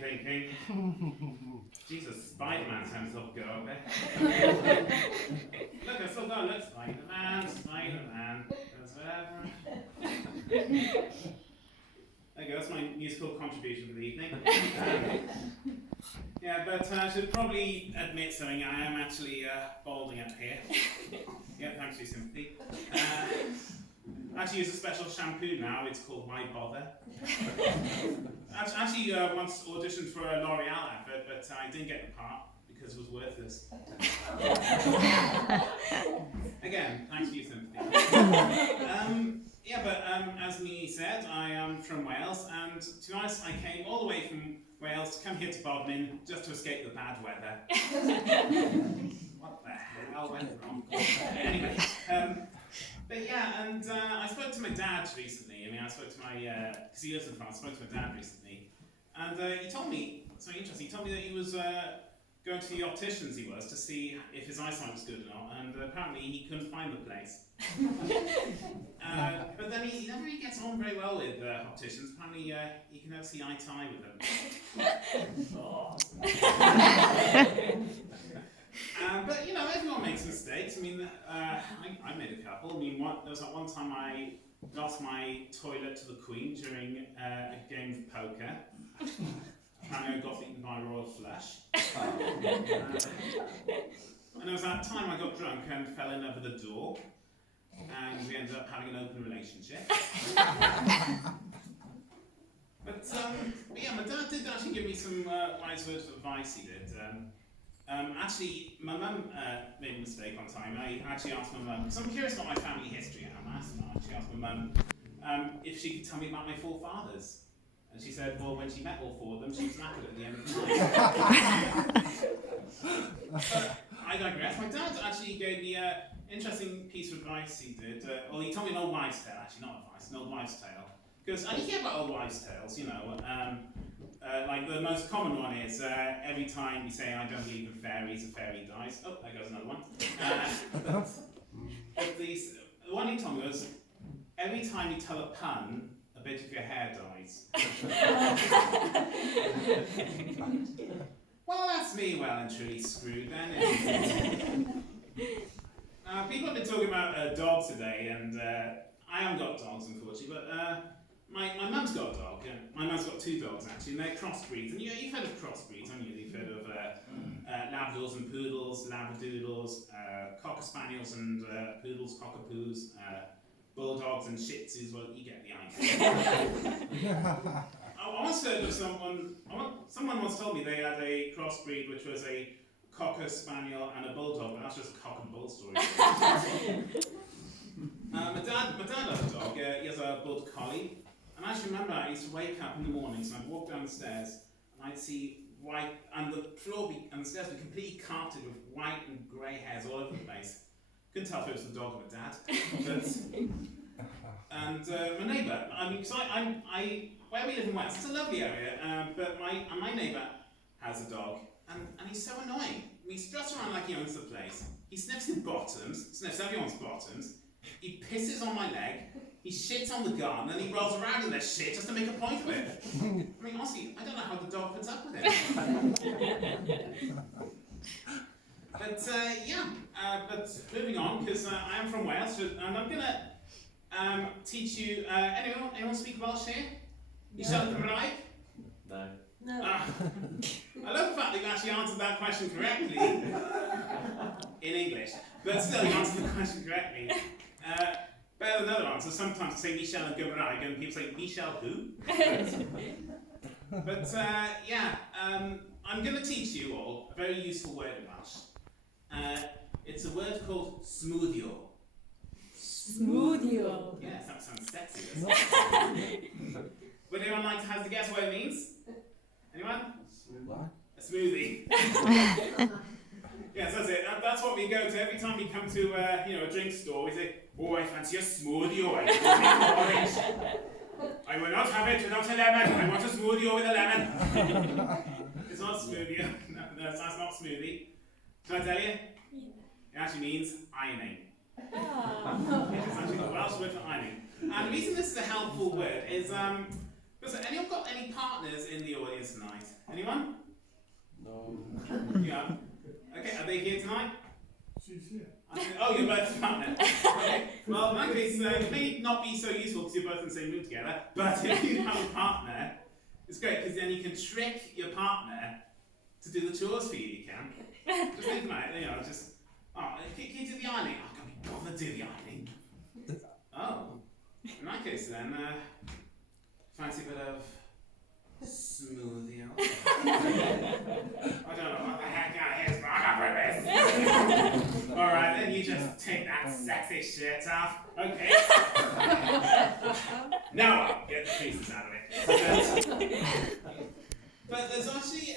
thinking, Jesus, Spider-Man sounds so good, okay? Look, I still got look, Spider-Man, does whatever. There you go, that's my musical contribution for the evening. Yeah, but I should probably admit something, I am actually balding up here. Yeah, thanks for your sympathy. I actually use a special shampoo now, it's called Why Bother. Actually once auditioned for a L'Oreal advert, but I didn't get the part because it was worthless. Again, thanks for your sympathy. Yeah, but as Nini said, I am from Wales, and to be honest, I came all the way from Wales to come here to Bodmin just to escape the bad weather. What the hell went wrong? Anyway, but yeah, and I spoke to my dad recently. I spoke to my, because he lives in France, I spoke to my dad recently, and he told me, something interesting, he told me that he was going to the opticians to see if his eyesight was good or not, and apparently he couldn't find the place. But then he never really gets on very well with opticians. Apparently he can never see eye to eye with them. But you know, everyone makes mistakes. I made a couple. There was that one time I lost my toilet to the Queen during a game of poker. Apparently I got eaten by a royal flush. And there was that time I got drunk and fell in love with a dog. And we ended up having an open relationship. But yeah, my dad did actually give me some wise words of advice, he did. Actually, my mum made a mistake one time. I actually asked my mum, because I'm curious about my family history, and I actually asked my mum if she could tell me about my forefathers. And she said, well, when she met all four of them, she was knackered at the end of the night. I digress. My dad actually gave me an interesting piece of advice he did. Well, he told me an old wives' tale, actually, not advice, an old wives' tale. Because I hear about old wives' tales, you know. Like the most common one is every time you say, I don't believe in fairies, a fairy dies. Oh, there goes another one. But the one he told me was, every time you tell a pun, a bit of your hair dies. Well, that's me well and truly screwed then, isn't it? People have been talking about dogs today, and I haven't got dogs, unfortunately, but my mum's got a dog. My mum's got two dogs, actually, and they're crossbreeds. And you've heard of crossbreeds, haven't you? You've heard of Labradors and Poodles, Labradoodles, Cocker Spaniels and Poodles, Cockapoos, Bulldogs and Shih Tzus. Well, you get the idea. I once heard of someone once told me they had a crossbreed which was a Cocker Spaniel and a Bulldog, but that's just a cock and bull story. My dad has a dog. He has a Bull Collie. And I actually remember I used to wake up in the mornings and I'd walk down the stairs and I'd see white, and the floor and the stairs were completely carpeted with white and grey hairs all over the place. Couldn't tell if it was the dog or the dad. And my neighbour, where we live in Wales, it's a lovely area, but my neighbour has a dog, and he's so annoying. He struts around like he owns the place. He sniffs his bottoms, sniffs everyone's bottoms. He pisses on my leg. He shits on the garden, and he rolls around in their shit just to make a point of it. Honestly, I don't know how the dog puts up with it. But but moving on, because I am from Wales, and I'm going to teach you. Anyone speak Welsh here? You siarad Cymraeg? No. No. I love the fact that you actually answered that question correctly in English, but still you answered the question correctly. Better than other answers. Sometimes I say Michel and Gymraeg, and people say Michel who? But I'm going to teach you all a very useful word in Welsh. It's a word called smoothio. Smoothio. Yes, that sounds sexy. Would anyone like to have to guess what it means? Anyone? What? A smoothie. Yes, that's it. That's what we go to every time we come to a drink store. We say, "Oh, I fancy a smoothie. I orange. I will not have it without a lemon. I want a smoothie with a lemon." It's not smoothie. No, that's not smoothie. Shall I tell you? It actually means ironing. It's actually the Welsh word for ironing. And the reason this is a helpful word is, anyone got any partners in the audience tonight? Anyone? No. Yeah. Okay, are they here tonight? She's here. Oh, you're both partner. Okay. Well, in that case, it may not be so useful because you're both in the same room together, but if you have a partner, it's great because then you can trick your partner to do the chores for you, you can. Just think about it, just, can you do the ironing? Oh, can we bother do the ironing? Oh, in that case then, fancy a bit of Smoothio. I don't know what the heck that is, but I got for this. Alright, then you just take that sexy shit off. Okay. Now I'll get the pieces out of it. But there's actually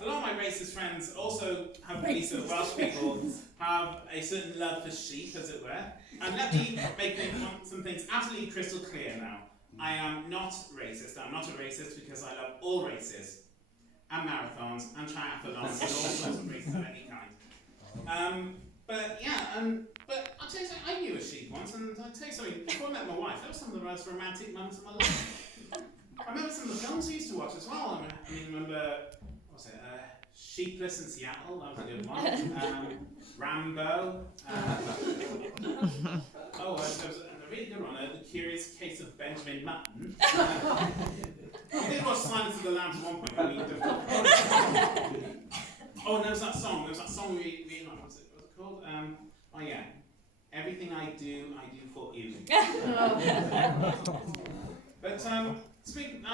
a lot of my racist friends also have beliefs that Welsh people have a certain love for sheep, as it were. And let me make some things absolutely crystal clear now. I am not racist. I'm not a racist because I love all races, and marathons, and triathlons, and all sorts of races of any kind. But I'll tell you something, I knew a sheep once, and I'll tell you something, before I met my wife, that was some of the most romantic moments of my life. I remember some of the films I used to watch as well. I remember, what was it, Sheepless in Seattle, that was a good one. Rambo. There was a really good one, The Curious Case of Benjamin Mutton. We did watch Silence of the Lambs at one point. And there was that song we liked. What was it called? Everything I do for you. But I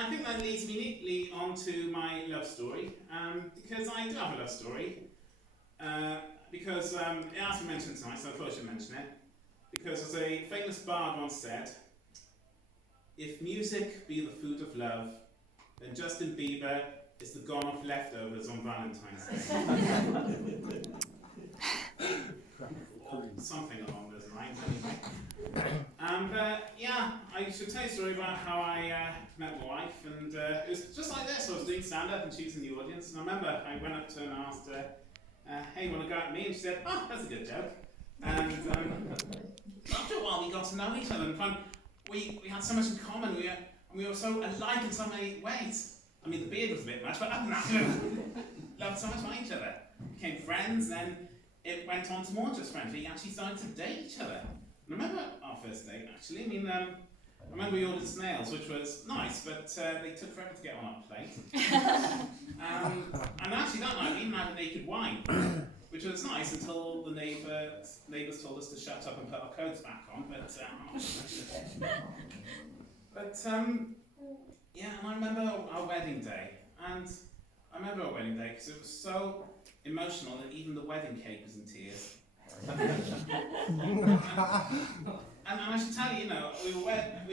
think that leads me neatly onto my love story, because I do have a love story. Because it has been mentioned tonight, so I thought I should mention it. Because as a famous bard once said, if music be the food of love, then Justin Bieber is the gone-off leftovers on Valentine's Day. Or something along those lines, anyway. I should tell you a story about how I met my wife, and it was just like this. I was doing stand-up and she was in the audience, and I remember I went up to her and asked her, hey, you want to go out with me? And she said, oh, that's a good joke. And after a while, we got to know each other, and we had so much in common. We were so alike in so many ways. I mean, the beard was a bit much, but other than that, loved so much about each other. Became friends, then it went on to more just friends. We actually started to date each other. And I remember our first date, actually. I remember we ordered snails, which was nice, but they took forever to get on our plate. And actually that night, we even had a naked wine, which was nice until the neighbours told us to shut up and put our coats back on. And I remember our wedding day. And I remember our wedding day because it was so emotional that even the wedding cake was in tears. And I should tell you, we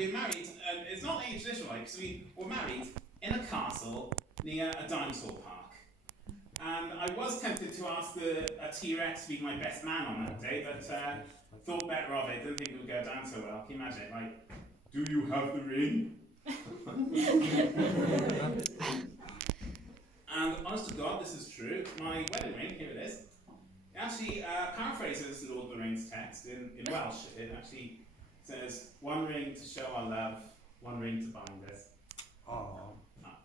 were married, and it's not a traditional way, because we were married in a castle near a dinosaur park. And I was tempted to ask a T-Rex to be my best man on that day, but thought better of it, didn't think it would go down so well. Can you imagine, do you have the ring? And honest to God, this is true. My wedding ring, here it is. It actually paraphrases Lord of the Rings text in Welsh. It actually says, one ring to show our love, one ring to bind us. Oh.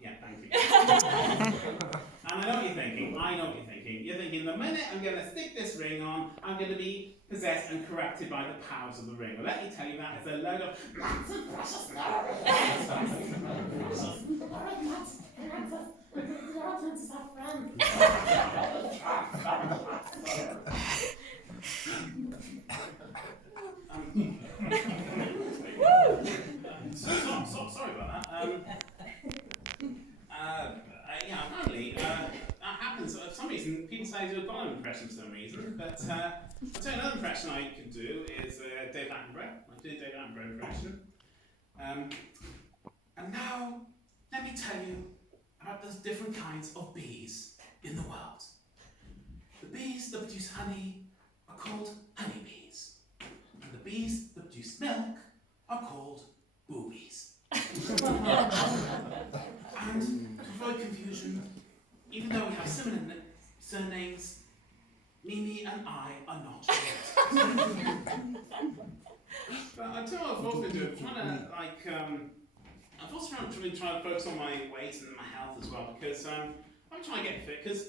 Yeah, thank you. And I know what you're thinking. You're thinking, the minute I'm going to stick this ring on, I'm going to be possessed and corrupted by the powers of the ring. Well, let me tell you that is a load of nonsense, sorry about that. Apparently, that happens. For some reason, people say I do a Gollum impression for some reason, but I'll tell you another impression I can do is David Attenborough. I do a David Attenborough impression. And now, let me tell you about the different kinds of bees in the world. The bees that produce honey are called honeybees, and the bees that produce milk are called boobies. And to avoid confusion, even though we have similar surnames, Mimi and I are not related. But I tell you what I've also been doing, trying to I've also really tried to focus on my weight and my health as well because I'm trying to get fit. Because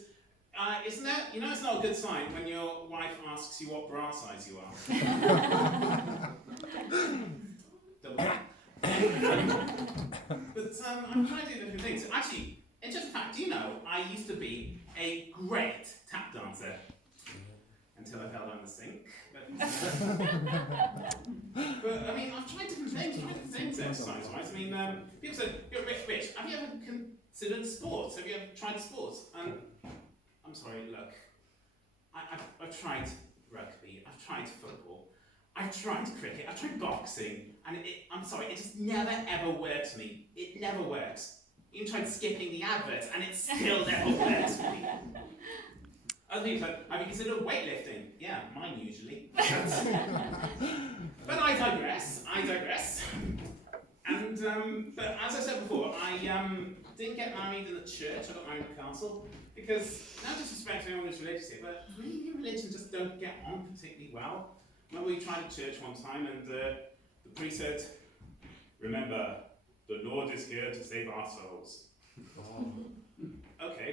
it's not a good sign when your wife asks you what bra size you are. But I'm trying to do different things. Actually, in just fact, I used to be a great tap dancer until I fell down the sink. But I mean, I've tried different things exercise-wise. I mean, people say, Rich, have you ever considered sports? Have you ever tried sports? And I'm sorry, look, I've tried rugby, I've tried football, I've tried cricket, I've tried boxing, and I'm sorry, it just never ever works for me. It never works. Even tried skipping the adverts, and it still never works for me. Other people say, have you considered weightlifting? Yeah, mine usually. But I digress. And but as I said before, I didn't get married in the church. I got married in the castle because, not disrespect to anyone who's religious here, but me and religion just don't get on particularly well. Remember we tried at church one time, and the priest said, "Remember, the Lord is here to save our souls." Okay,